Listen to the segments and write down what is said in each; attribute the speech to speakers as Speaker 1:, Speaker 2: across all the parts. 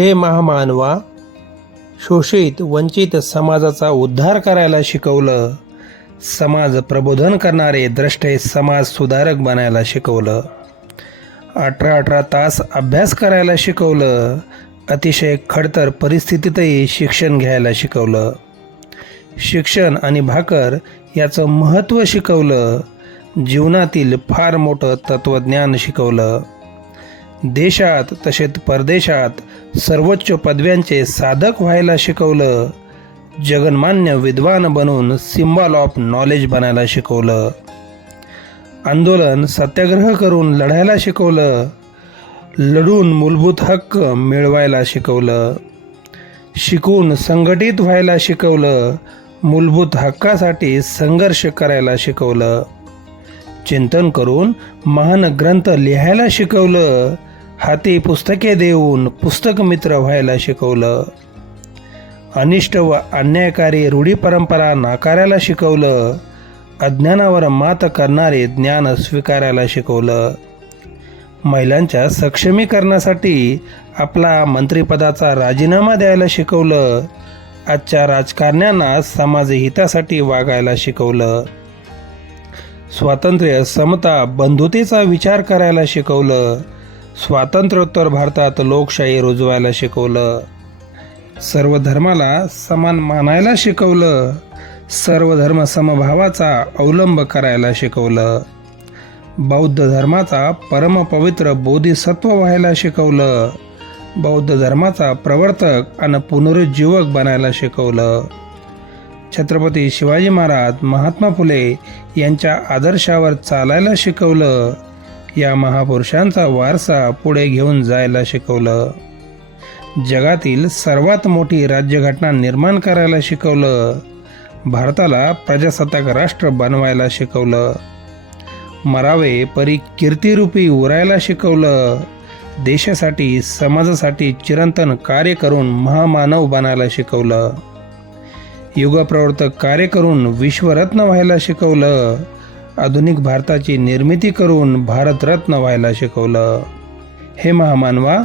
Speaker 1: हे महामानवा शोषित वंचित समाजाचा उद्धार करायला शिकवलं. समाज प्रबोधन करणारे द्रष्टे समाज सुधारक बनायला शिकवलं. अठरा अठरा तास अभ्यास करायला शिकवलं. अतिशय खडतर परिस्थितीतही शिक्षण घ्यायला शिकवलं. शिक्षण आणि भाकर याचं महत्त्व शिकवलं. जीवनातील फार मोठं तत्त्वज्ञान शिकवलं. देशात तसेच परदेशात सर्वोच्च पदव्यांचे साधक व्हायला शिकवलं. जगन्मान्य विद्वान बनून सिम्बॉल ऑफ नॉलेज बनायला शिकवलं. आंदोलन सत्याग्रह करून लढायला शिकवलं. लढून मूलभूत हक्क मिळवायला शिकवलं. शिकून संघटित व्हायला शिकवलं. मूलभूत हक्कासाठी संघर्ष करायला शिकवलं. चिंतन करून महान ग्रंथ लिहायला शिकवलं. हाती पुस्तके देऊन पुस्तक मित्र व्हायला शिकवलं. अनिष्ट व अन्यायकारी रूढी परंपरा नाकारायला शिकवलं. अज्ञानावर मात करणारे ज्ञान स्वीकारायला शिकवलं. महिलांच्या सक्षमीकरणासाठी आपला मंत्रिपदाचा राजीनामा द्यायला शिकवलं. आजच्या राजकारण्यांना समाजहितासाठी वागायला शिकवलं. स्वातंत्र्य समता बंधुतेचा विचार करायला शिकवलं. स्वातंत्र्योत्तर भारतात लोकशाही रुजवायला शिकवलं. सर्व धर्माला समान मानायला शिकवलं. सर्व धर्म समभावाचा अवलंब करायला शिकवलं. बौद्ध धर्माचा परमपवित्र बोधिसत्व व्हायला शिकवलं. बौद्ध धर्माचा प्रवर्तक आणि पुनरुज्जीवक बनायला शिकवलं. छत्रपती शिवाजी महाराज महात्मा फुले यांच्या आदर्शावर चालायला शिकवलं. या महापुरुषांचा वारसा पुढे घेऊन जायला शिकवलं. जगातील सर्वात मोठी राज्यघटना निर्माण करायला शिकवलं. भारताला प्रजासत्ताक राष्ट्र बनवायला शिकवलं. मरावे परी कीर्तिरूपी उरायला शिकवलं. देशासाठी समाजासाठी चिरंतन कार्य करून महामानव बनायला शिकवलं. युगप्रवर्तक कार्य करून विश्वरत्न व्हायला शिकवलं. आधुनिक भारताची निर्मिती करून भारतरत्न व्हायला शिकवलं. हे महामानवा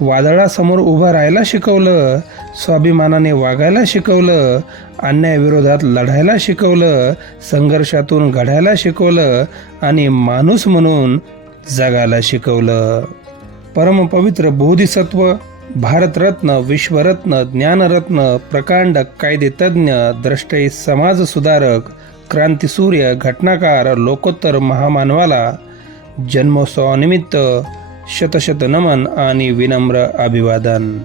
Speaker 1: वादळासमोर उभं राहायला शिकवलं स्वाभिमानाने वागायला शिकवलं अन्यायाविरोधात लढायला शिकवलं संघर्षातून घडायला शिकवलं आणि माणूस म्हणून जगायला शिकवलं. परमपवित्र बोधिसत्व भारतरत्न विश्वरत्न ज्ञानरत्न प्रकांड कायदेतज्ञ द्रष्टे समाजसुधारक क्रांतिसूर्य घटनाकार लोकोत्तर महामानवाला जन्मोत्सवानिमित्त शतशत नमन आणि विनम्र अभिवादन.